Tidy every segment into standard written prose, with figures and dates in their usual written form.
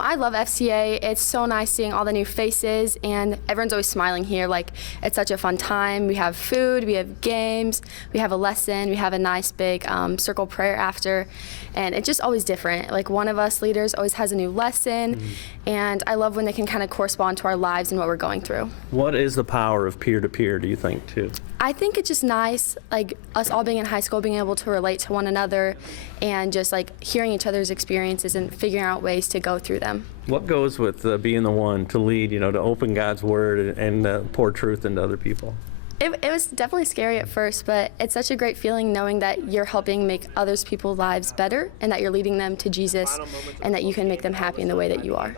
I love FCA. It's so nice seeing all the new faces, and everyone's always smiling here. Like, it's such a fun time. We have food, we have games, we have a lesson, we have a nice big circle prayer after, and it's just always different. Like, one of us leaders always has a new lesson, and I love when they can kind of correspond to our lives and what we're going through. What is the power of peer-to-peer, do you think, too? I think it's just nice, like, us all being in high school, being able to relate to one another and just, like, hearing each other's experiences and figuring out ways to go through them. What goes with being the one to lead, to open God's Word and pour truth into other people? It was definitely scary at first, but it's such a great feeling knowing that you're helping make others people's lives better and that you're leading them to Jesus and that you can make them happy in the way that you are.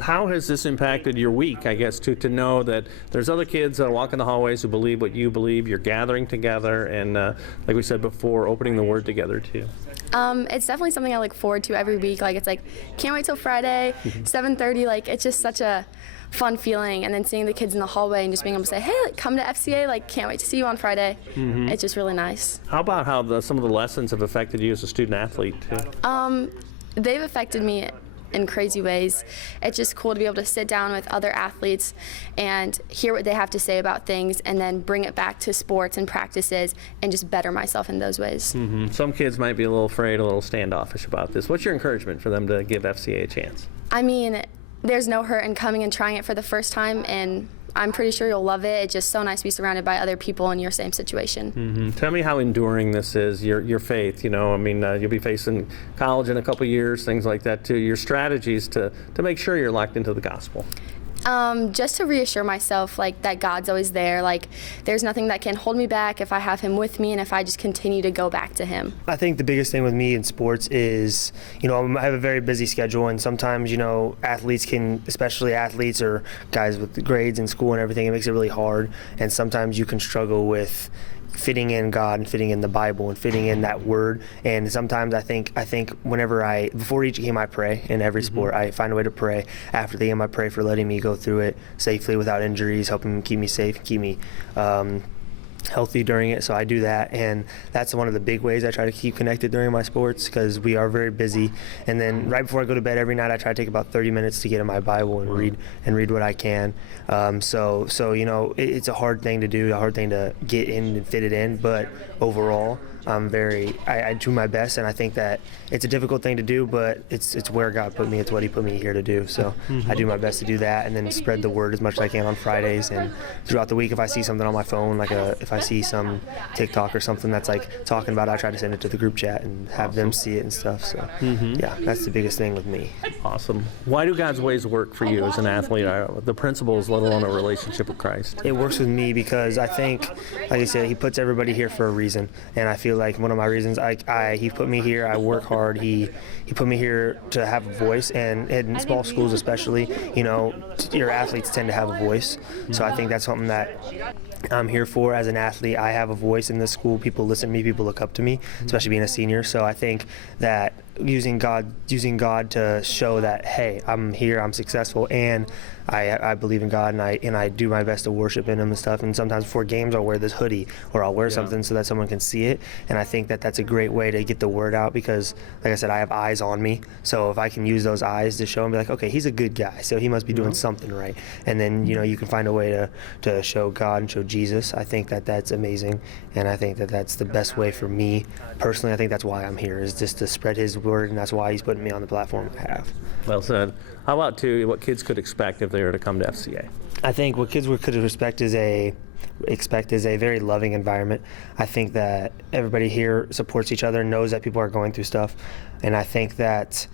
How has this impacted your week, I guess, to know that there's other kids that walk in the hallways who believe what you believe, you're gathering together, and like we said before, opening the Word together, too? It's definitely something I look forward to every week. Like, it's like, can't wait till Friday, 7:30. Like, it's just such a fun feeling, and then seeing the kids in the hallway and just being able to say, hey, like, come to FCA, like, can't wait to see you on Friday. It's just really nice. How about how some of the lessons have affected you as a student athlete too? They've affected me in crazy ways. It's just cool to be able to sit down with other athletes and hear what they have to say about things and then bring it back to sports and practices and just better myself in those ways. Some kids might be a little afraid, a little standoffish about this. What's your encouragement for them to give FCA a chance? I mean, there's no hurt in coming and trying it for the first time, and I'm pretty sure you'll love it. It's just so nice to be surrounded by other people in your same situation. Tell me how enduring this is, your faith. I mean, you'll be facing college in a couple years, things like that too. Your strategies to make sure you're locked into the gospel. Just to reassure myself, like, that God's always there. Like, there's nothing that can hold me back if I have Him with me and if I just continue to go back to Him. I think the biggest thing with me in sports is, I have a very busy schedule, and sometimes, athletes can, especially athletes or guys with the grades in school and everything, it makes it really hard, and sometimes you can struggle with fitting in God and fitting in the Bible and fitting in that word. And sometimes I think whenever before each game I pray. In every sport I find a way to pray. After the game I pray for letting me go through it safely without injuries, helping keep me safe, keep me healthy during it. So I do that, and that's one of the big ways I try to keep connected during my sports, because we are very busy. And then right before I go to bed every night I try to take about 30 minutes to get in my Bible and read what I can. So it's a hard thing to do, a hard thing to get in and fit it in, but overall I do my best, and I think that it's a difficult thing to do, but it's where God put me. It's what He put me here to do. So I do my best to do that, and then spread the word as much as I can on Fridays and throughout the week. If I see something on my phone, like if I see some TikTok or something that's like talking about it, I try to send it to the group chat and have them see it and stuff. So yeah, that's the biggest thing with me. Awesome. Why do God's ways work for you as an athlete? The principles, let alone a relationship with Christ. It works with me because I think, like I said, He puts everybody here for a reason, and I feel like one of my reasons, He put me here. I work hard. He put me here to have a voice, and in small schools especially, your athletes tend to have a voice. So I think that's something that I'm here for as an athlete. I have a voice in this school. People listen to me. People look up to me, especially being a senior. So I think that using God to show that, hey, I'm here, I'm successful, and I believe in God, and I do my best to worship in Him and stuff. And sometimes before games I'll wear this hoodie or I'll wear something so that someone can see it. And I think that that's a great way to get the word out, because, like I said, I have eyes on me. So if I can use those eyes to show and be like, okay, he's a good guy, so he must be doing something right. And then you can find a way to show God and show Jesus. I think that that's amazing, and I think that that's the best way for me personally. I think that's why I'm here, is just to spread His word, and that's why He's putting me on the platform I have. Well said. How about, too, what kids could expect if they were to come to FCA? I think what kids could expect is a very loving environment. I think that everybody here supports each other, knows that people are going through stuff, and I think that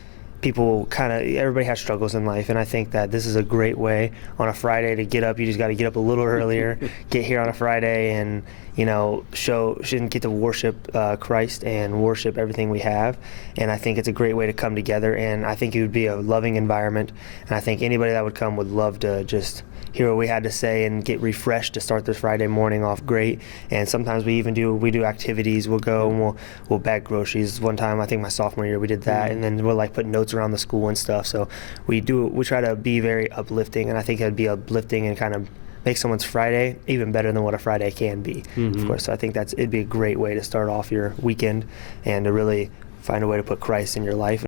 everybody has struggles in life, and I think that this is a great way on a Friday to get up. You just got to get up a little earlier, get here on a Friday, and get to worship Christ and worship everything we have. And I think it's a great way to come together, and I think it would be a loving environment, and I think anybody that would come would love to just hear what we had to say and get refreshed to start this Friday morning off great. And sometimes we do activities. We'll go and we'll bag groceries. One time, I think my sophomore year, we did that, and then we'll put notes around the school and stuff. So we try to be very uplifting, and I think it'd be uplifting and kind of make someone's Friday even better than what a Friday can be, of course. So I think it'd be a great way to start off your weekend and to really find a way to put Christ in your life.